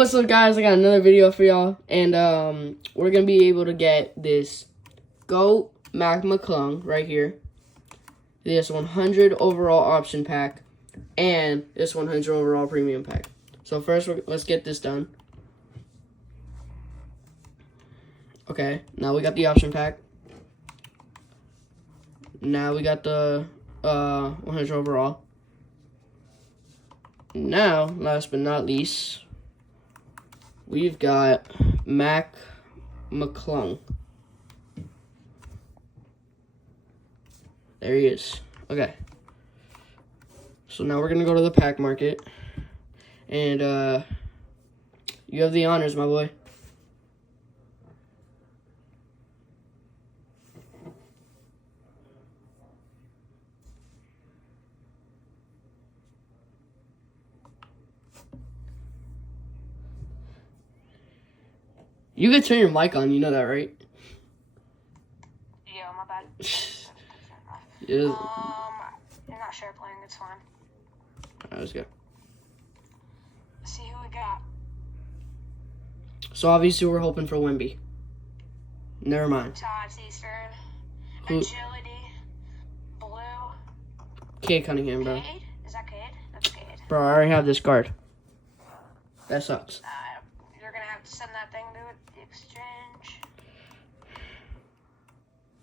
What's up, guys? I got another video for y'all, and we're gonna be able to get this GOAT Mac McClung right here, this 100 overall option pack, and this 100 overall premium pack. So first, let's get this done. Okay, now we got the option pack. Now we got the 100 overall. Now, last but not least, we've got Mac McClung. There he is. Okay. So now we're going to go to the pack market. And you have the honors, my boy. You can turn your mic on, you know that, right? Yeah, my bad. Yeah. You're not share playing, it's fine. Alright, let's go. Let's see who we got. So obviously we're hoping for Wemby. Never mind. Todd Eastern. Who? Agility. Blue. Cade Cunningham, bro. Cade? Is that Cade? That's Cade. Bro, I already have this card. That sucks. You're gonna have to send that thing to the exchange.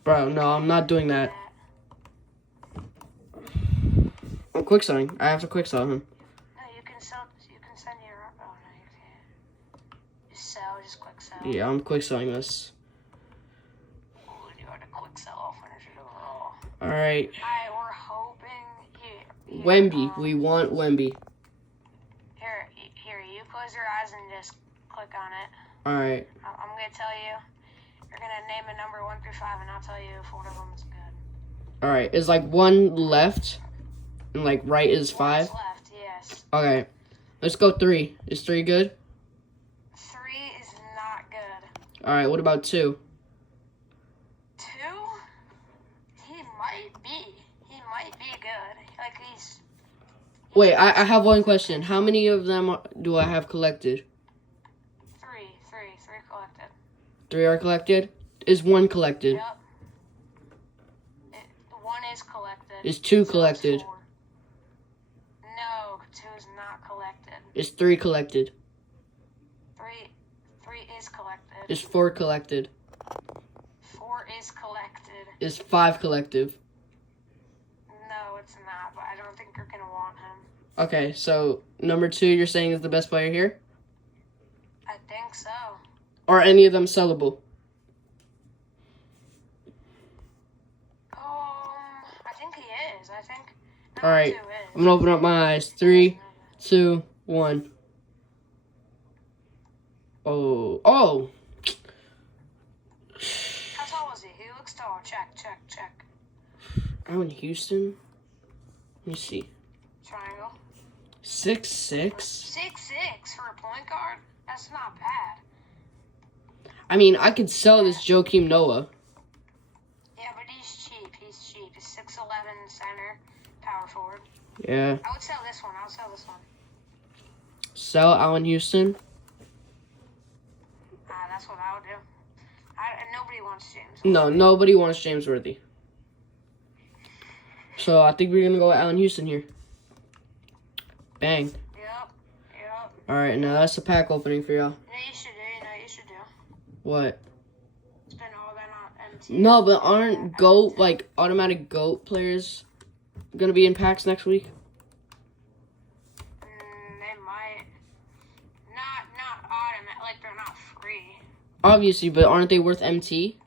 Bro, no, I'm not doing that. I'm quick selling. I have to quick sell him. No, you can sell. You can send your. Oh no, you can't. Just sell. Just quick sell. Yeah, I'm quick selling this. Ooh, you had a quick sell off 100 overall. Alright. Alright, we're hoping. Here, Wemby. We want Wemby. Here, you close your eyes and just click on it. Alright. I'm gonna tell you. You're gonna name a number 1 through 5, and I'll tell you if one of them is good. Alright. Is like one left and like right is 5? One is left, yes. Okay. Let's go 3. Is 3 good? 3 is not good. Alright, what about 2? 2? He might be. He might be good. Like he's. Wait, I have one question. How many of them do I have collected? 3 collected. 3 are collected? Is 1 collected? Yep. 1 is collected. Is 2 So collected? it's 4. No, 2 is not collected. Is 3 collected? 3 is collected. Is 4 collected? 4 is collected. Is 5 collective? No, it's not, but I don't think you're going to want him. Okay, so number 2 you're saying is the best player here? I think so. Are any of them sellable? I think he is. I think All right, 2 is. I'm gonna open up my eyes. 3, 2, 1. Oh. How tall was he? He looks tall. Check. Allen Houston? Let me see. Triangle. 6'6"? 6'6" for a point guard? That's not bad. I mean, I could sell this Joakim Noah. Yeah, but he's cheap. He's 6'11" center, power forward. Yeah. I would sell this one. Sell Allen Houston? That's what I would do. Nobody wants James. No, nobody wants James Worthy. So I think we're gonna go with Allen Houston here. Bang. Yep. Alright, now that's a pack opening for y'all. You should do. What? Spend all that on MT. No, but aren't GOAT, like, automatic GOAT players gonna be in packs next week? They might. Not automatic. Like, they're not free. Obviously, but aren't they worth MT?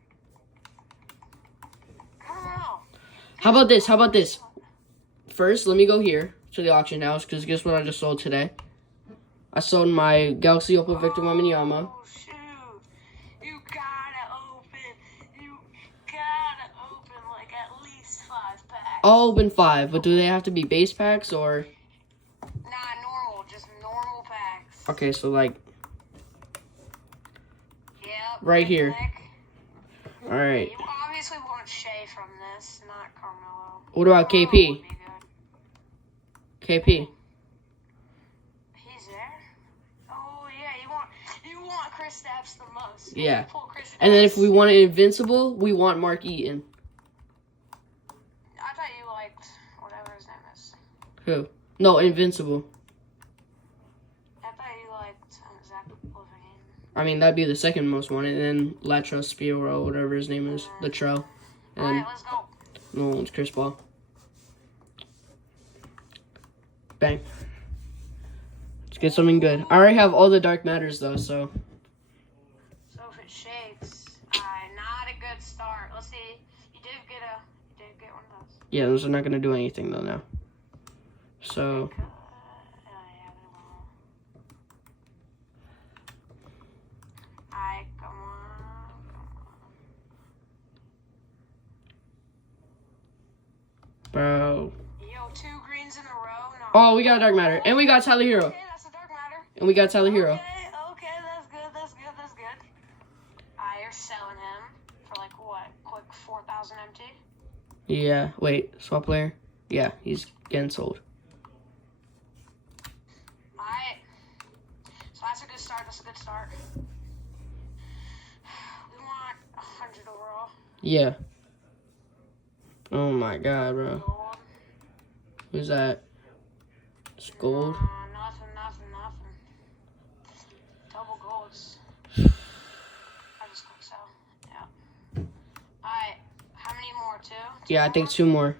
I don't know. How about this? First, let me go here to the auction house, because guess what I just sold today? I sold my Galaxy Opal Victor Wembanyama. Oh, shoot. You gotta open, like, at least 5 packs. I'll open 5, but do they have to be base packs, or? Nah, normal. Just normal packs. Okay, so, like, Yep. right here. Click. Alright. You obviously want Shea from this, not Carmelo. What about KP? Would be good. KP. He's there? Oh, yeah, you want Chris Stapps the most. Yeah. Pull Chris And then if Stapps. we want it invincible, we want Mark Eaton. I thought you liked whatever his name is. Who? No, invincible. I thought you liked Zach Levine. I mean, that'd be the second most wanted, and then Latrell Sprewell, whatever his name is, Latrell. And Alright, let's go. no one's Chris Paul. Bang. Let's get something good. I already have all the dark matters though, so. So if it shakes, not a good start. Let's see. You did get one of those. Yeah, those are not gonna do anything though now. So. Yeah, they won't. Alright, come on. Bro. Yo, 2 greens in a row. No. Oh, we got a dark matter, and we got Tyler Hero, Okay, that's a dark matter. and we got Tyler Hero. Okay, that's good. You're selling him for like what? Quick 4,000 MT? Yeah. Wait, swap player. Yeah, he's getting sold. Alright. So that's a good start. We want 100 overall. Yeah. Oh my God, bro. Gold. Who's that? It's gold. Nothing. Double golds. I just click sell. Yeah. Alright. How many more? 2? Yeah, I think 2 more.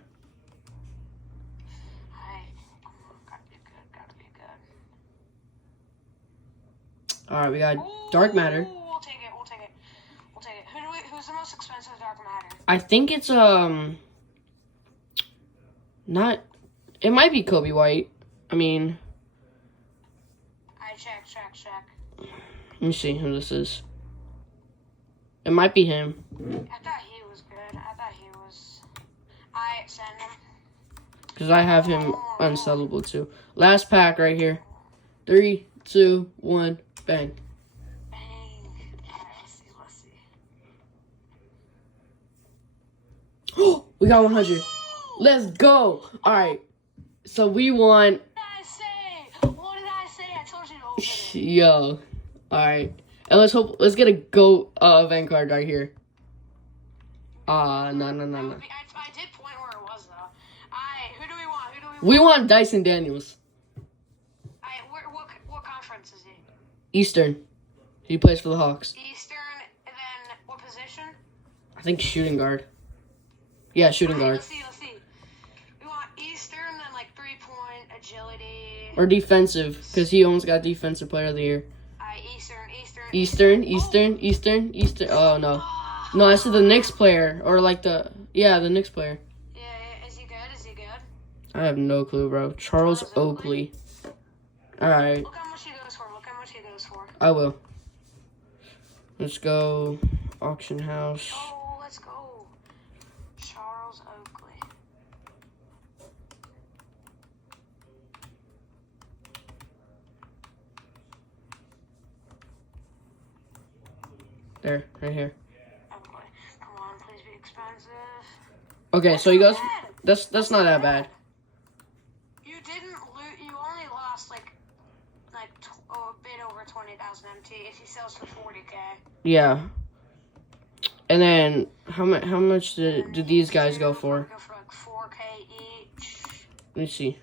Alright. Come on. Gotta be good. All right, we got dark matter. Ooh, we'll take it. Who's the most expensive dark matter? I think it's not. It might be Kobe White. I mean, I check. let me see who this is. It might be him. I thought he was good. I send him. Because I have him unsellable too. Last pack right here. 3, 2, 1, bang. Bang. Alright, let's see. We got 100. Let's go. All right. So we want. What did I say? I told you to open it. Yo. All right. And let's get a GOAT Vanguard right here. No. I did point where it was though. Alright, who do we want? We want Dyson Daniels. Alright, what conference is he? Eastern. He plays for the Hawks. Eastern, and then what position? I think shooting guard. Yeah, shooting guard. Let's see. We want Eastern, then like 3-point agility. Or defensive, because he almost got Defensive Player of the Year. Eastern. Eastern. Oh, no. No, I said the Knicks player. Or like the Knicks player. Yeah, is he good? I have no clue, bro. Charles Oakley. Alright, Look how much he goes for. I will. Let's go. Auction house. Oh, let's go. Charles Oakley. There, right here. Oakley. Come on, please be expensive. Okay, so he goes. That's not that bad. You didn't lose. You only lost like a bit over 20,000 MT. If he sells for 40K. Yeah. And then how much did these guys go for? Go for like 4K each. Let me see.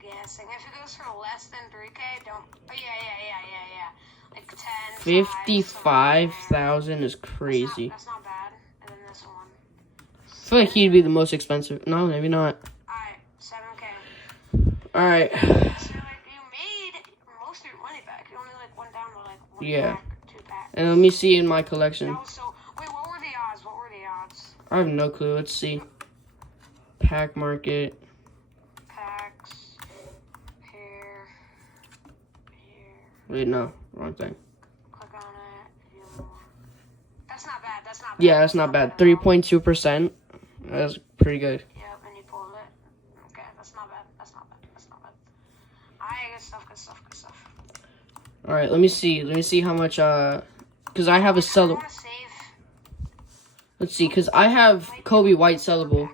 Guessing. If it goes for less than 3K, don't. Oh yeah. Like 10. 55,000 is crazy. That's not bad. And then this one. I feel like he'd be the most expensive. No, maybe not. Alright, 7K. All right. So like you made most of your money back. You only like went down to like 1 Yeah. pack or 2 packs. And let me see in my collection. That was so. Wait, what were the odds? I have no clue. Let's see. Pack market. Packs. Here. Wait, no, wrong thing. Click on it. View. That's not bad. Yeah, that's not bad. 3.2%. That's pretty good. Yep, and you pulled it. Okay, that's not bad. Alright, good stuff. All right, let me see how much. Because I have a I sellable. want to save. Let's see, because I have Kobe White sellable.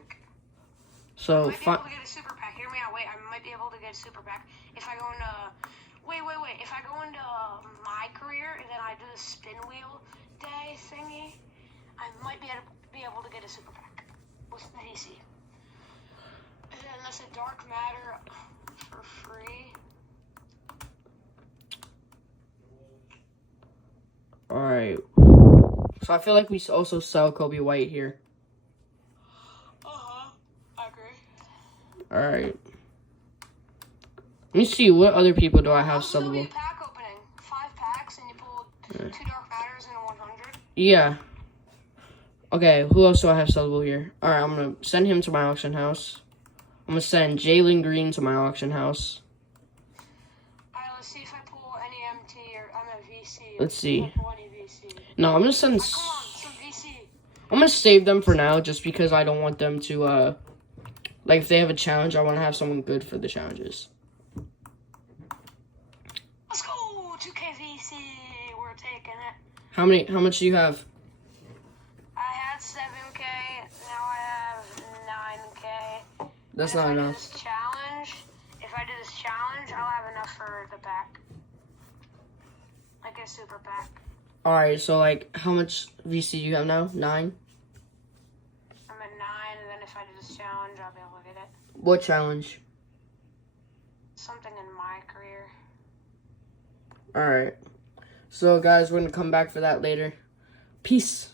So I might be able to get a super pack. Hear me out. Wait, I might be able to get a super pack if I go into. Wait. If I go into my career, then I do the spin wheel day thingy, I might be able to get a super pack with the VC. And then there's a dark matter for free. Alright. So I feel like we also sell Kobe White here. I agree. Alright. Let me see, what other people do I have Also, there'll be a sellable? pack opening. 5 packs, and you pull 2 dark matters and a 100. Yeah. Okay, who else do I have sellable here? Alright, I'm gonna send him to my auction house. I'm gonna send Jalen Green to my auction house. Alright, let's see if I pull any MT or I'm a VC. Let's see. If I pull any VC. No, I'm gonna send... Come on, some VC. I'm gonna save them for now just because I don't want them to, like, if they have a challenge, I want to have someone good for the challenges. Let's go! 2K VC. We're taking it. How much do you have? I had 7K. Now I have 9K. That's And not if I do enough. if I do this challenge, I'll have enough for the pack. Like a super pack. Alright, so, like, how much VC do you have now? 9? I'm at 9, and then if I do this challenge, I'll be able to get it. What challenge? Something in my career. Alright. So, guys, we're gonna come back for that later. Peace.